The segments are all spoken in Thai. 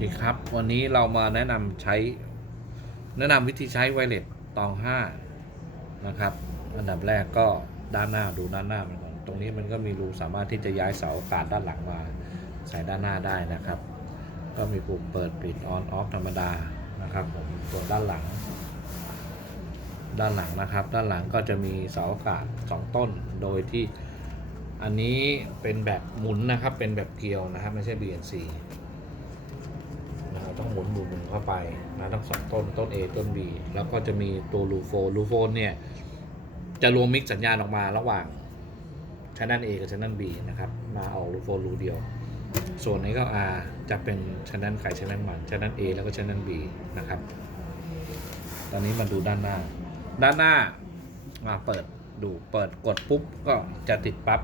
ดีครับ วันนี้เรามาแนะนำใช้ แนะนำวิธีใช้ไวเลสตองห้านะครับ อันดับแรกก็ด้านหน้าดูด้านหน้ามันก่อนตรงนี้มันก็มีรูสามารถที่จะย้ายเสาอากาศด้านหลังมาใส่ด้านหน้าได้นะครับ ก็มีปุ่มเปิดปิดออนออฟธรรมดานะครับผมส่วด้านหลัง ด้านหลังนะครับ ด้านหลังก็จะมีเสาอากาศสองต้นโดยที่อันนี้เป็นแบบหมุนนะครับเป็นแบบเกลียวนะครับไม่ใช่ BNC ต้องหมุนหมุนหมุนเข้าไปนะทั้งสองต้นต้น A ต้น B แล้วก็จะมีตัวลูโฟนลูโฟนเนี่ย จะรวมมิกซ์สัญญาณออกมาระหว่างช n น l A กับช n น l B นะครับ มาออกลูโฟรูเดียว ส่วนนี้ก็ R จะเป็นช n น l ไข่ช n น l มันช n น l A แล้วก็ช n น l B นะครับ ตอนนี้มาดูด้านหน้า ด้านหน้ามาเปิดดูเปิดกดปุ๊บก็จะติดปับ๊บ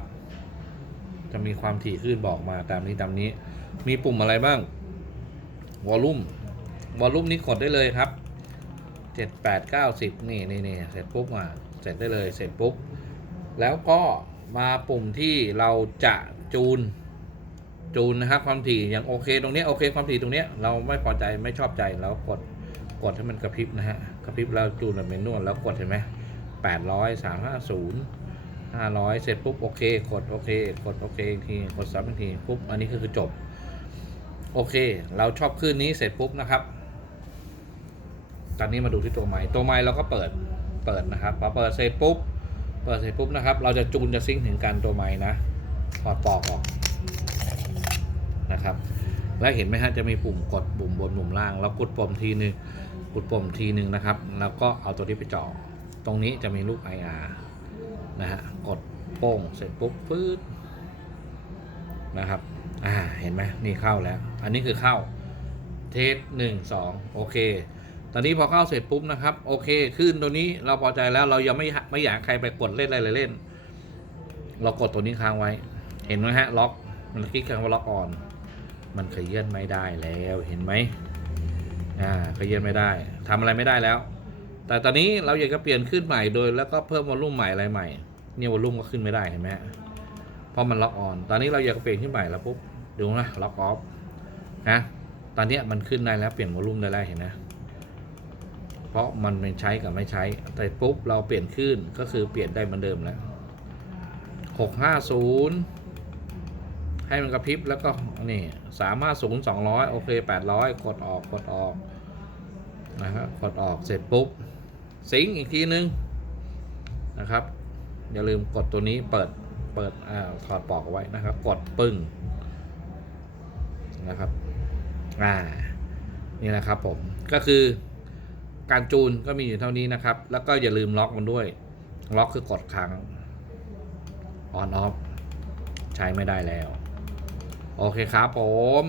จะมีความถี่ขึ้นบอกมาตามนี้ตามนี้ มีปุ่มอะไรบ้าง วอลลุ่มวอลลุ่มนี้กดได้เลยครับเจ็ดแปดเก้าสิบนี่นี่นี่เสร็จปุ๊บอะเสร็จได้เลยเสร็จปุ๊บ แล้วก็มาปุ่มที่เราจะจูนจูนนะครับความถี่อย่างโอเคตรงนี้โอเคความถี่ตรงนี้เราไม่พอใจไม่ชอบใจแล้วกดกดให้มันกระพริบนะฮะกระพริบแล้วจูนแบบเมนวลแล้วกดเห็นไหมแปดร้อยสามห้าศูนย์ห้าร้อยเสร็จปุ๊บโอเคกดโอเคกดโอเคทีกดซับอีกทีปุ๊บอันนี้ก็คือจบ โอเค เราชอบคลื่นนี้เสร็จปุ๊บนะครับ ตอนนี้มาดูที่ตัวไม้ตัวไม้เราก็เปิด เปิดนะครับ พอเปิดเสร็จปุ๊บ เปิดเสร็จปุ๊บนะครับ เราจะจูนจะซิงถึงกันตัวไม้นะ ถอดปลอกออกนะครับ แล้วเห็นไหมฮะ จะมีปุ่มกดปุ่มบนปุ่มล่าง แล้วกดปุ่มทีนึง กดปุ่มทีนึงนะครับ แล้วก็เอาตัวนี้ไปจ่อ ตรงนี้จะมีลูก IR นะฮะ กดโป้งเสร็จปุ๊บปื๊ดนะครับ อ่าเห็นไหมนี่เข้าแล้ว อันนี้คือเข้าเทสหนึ่งสองโอเค ตอนนี้พอเข้าเสร็จปุ๊บนะครับ โอเคขึ้นตัวนี้เราพอใจแล้วเรายังไม่ไม่อยากใครไปกดเล่นอะไรเลยเล่น เรากดตัวนี้ค้างไว้ เห็นไหมฮะล็อกมันคลิกคำว่าล็อกออนมันขยื่นไม่ได้แล้วเห็นไหมอ่าขยื่นไม่ได้ทำอะไรไม่ได้แล้ว แต่ตอนนี้เราอยากจะเปลี่ยนขึ้นใหม่โดยแล้วก็เพิ่มวอลลุ่มใหม่อะไรใหม่ เนี่ยวอลลุ่มก็ขึ้นไม่ได้เห็นไหมฮะ ราะมันล็อกออน ตอนนี้เราอยากเปลี่ยนขึ้นใหม่แล้วปุ๊บดูนะล็อกออฟนะตอนนี้มันขึ้นได้แล้วเปลี่ยนวอลลุ่มได้แล้วเห็นไหมเพราะมันเป็นใช้กับไม่ใช้ แต่ปุ๊บเราเปลี่ยนขึ้นก็คือเปลี่ยนได้เหมือนเดิมแล้วหกห้าศูนย์ให้มันกระพริบแล้วก็นี่สามารถศูนย์สองร้อยโอเคแปดร้อยกดออกกดออกนะครับกดออกเสร็จปุ๊บสิงอีกทีนึงนะครับ อย่าลืมกดตัวนี้เปิด เปิดอ่าถอดปลอกไว้นะครับ กดปึ้งนะครับอ่านี่นะครับผมก็คือการจูนก็มีอยู่เท่านี้นะครับ แล้วก็อย่าลืมล็อกมันด้วย ล็อกคือกดค้างออนออฟใช้ไม่ได้แล้ว โอเคครับผม